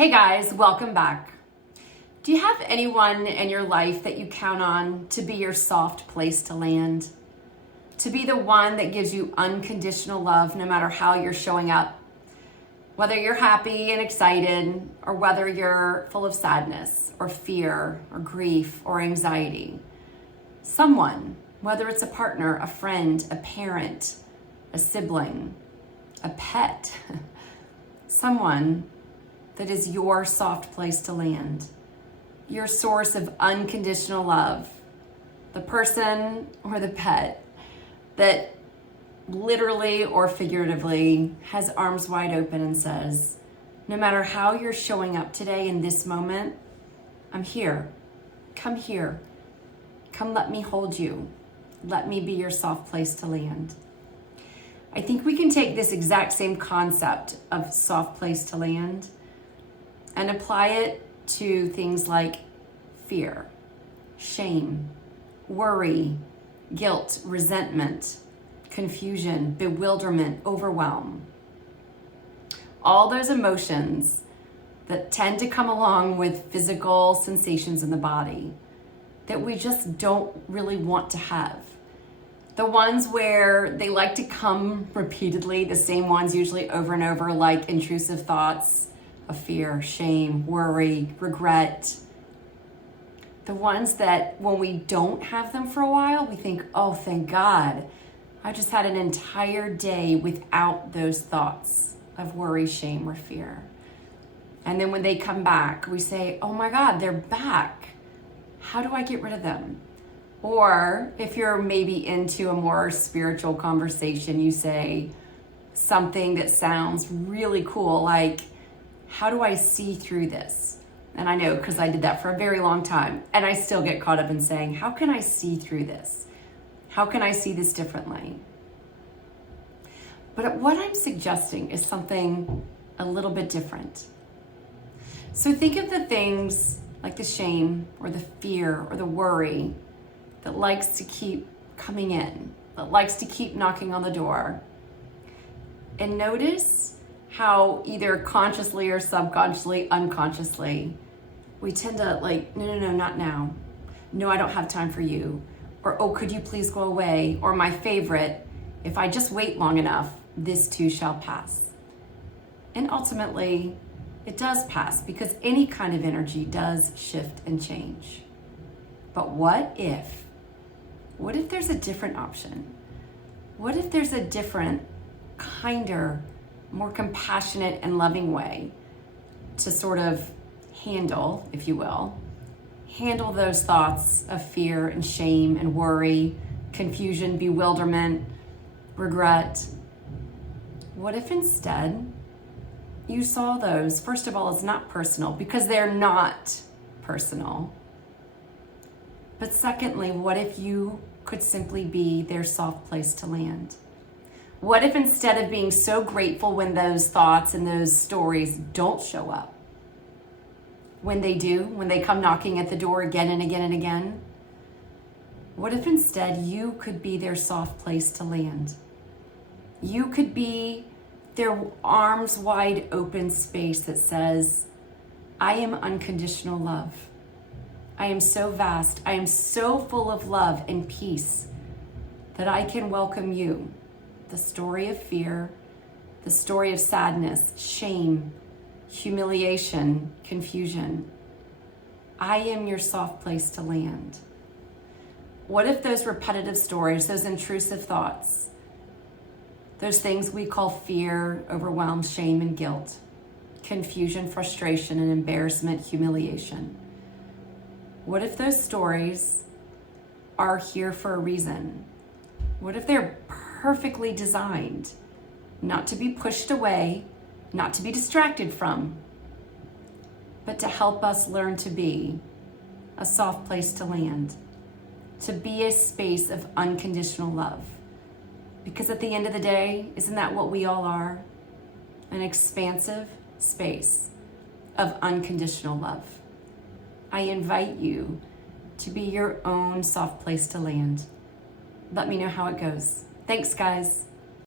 Hey guys, welcome back. Do you have anyone in your life that you count on to be your soft place to land? To be the one that gives you unconditional love no matter how you're showing up? Whether you're happy and excited, or whether you're full of sadness or fear or grief or anxiety. Someone, whether it's a partner, a friend, a parent, a sibling, a pet, someone that is your soft place to land, your source of unconditional love, the person or the pet that literally or figuratively has arms wide open and says, no matter how you're showing up today in this moment, I'm here. Come here. Come let me hold you. Let me be your soft place to land. I think we can take this exact same concept of soft place to land and apply it to things like fear, shame, worry, guilt, resentment, confusion, bewilderment, overwhelm. All those emotions that tend to come along with physical sensations in the body that we just don't really want to have. The ones where they like to come repeatedly, the same ones usually over and over, like intrusive thoughts of fear, shame, worry, regret. The ones that when we don't have them for a while, we think, oh, thank God, I just had an entire day without those thoughts of worry, shame, or fear. And then when they come back, we say, oh my God, they're back. How do I get rid of them? Or if you're maybe into a more spiritual conversation, you say something that sounds really cool, like, how do I see through this? And I know because I did that for a very long time. And I still get caught up in saying, how can I see through this? How can I see this differently? But what I'm suggesting is something a little bit different. So think of the things like the shame or the fear or the worry that likes to keep coming in, that likes to keep knocking on the door. And notice how either consciously or subconsciously, unconsciously, we tend to like, no, not now. No, I don't have time for you. Or, oh, could you please go away? Or my favorite, if I just wait long enough, this too shall pass. And ultimately, it does pass because any kind of energy does shift and change. But what if there's a different option? What if there's a different, kinder, more compassionate and loving way to sort of handle, if you will, handle those thoughts of fear and shame and worry, confusion, bewilderment, regret? What if instead you saw those, first of all, as not personal, because they're not personal. But secondly, what if you could simply be their soft place to land? What if instead of being so grateful when those thoughts and those stories don't show up, when they do, when they come knocking at the door again and again and again, what if instead you could be their soft place to land? You could be their arms wide open space that says, I am unconditional love. I am so vast. I am so full of love and peace that I can welcome you. The story of fear, the story of sadness, shame, humiliation, confusion. I am your soft place to land. What if those repetitive stories, those intrusive thoughts, those things we call fear, overwhelm, shame, and guilt, confusion, frustration, and embarrassment, humiliation, what if those stories are here for a reason? What if they're perfectly designed not to be pushed away, not to be distracted from, but to help us learn to be a soft place to land, to be a space of unconditional love? Because at the end of the day, isn't that what we all are? An expansive space of unconditional love. I invite you to be your own soft place to land. Let me know how it goes. Thanks, guys.